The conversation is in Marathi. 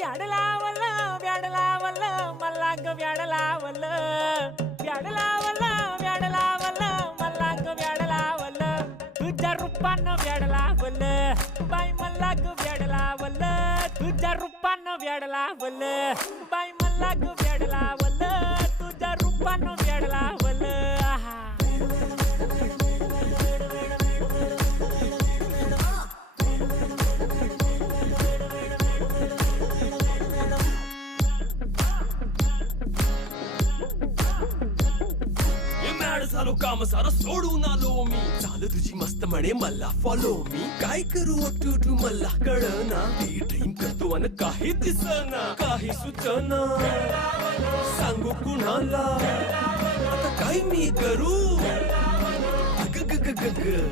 व्याड लावलं व्याड लावलं मला ग व्याड लावलं व्याड लावलं व्याड लावलं मला ग व्याड लावलं तुझ्या रूपानं व्याड लावलं बाई मला ग व्याड लावलं तुझ्या रूपानं व्याड लावलं बाई मला ग व्याड लावलं तुझ्या रूपानं व्याड लावलं आहा झालो काम सारं सोडून आलो मी चाल तुझी मस्त म्हणे मला फॉलो मी काय करू टू मला कळना ती ड्रीम करतो अन काही दिसना काही सुचना सांगू कुणाला आता काय मी करू ग ग ग ग ग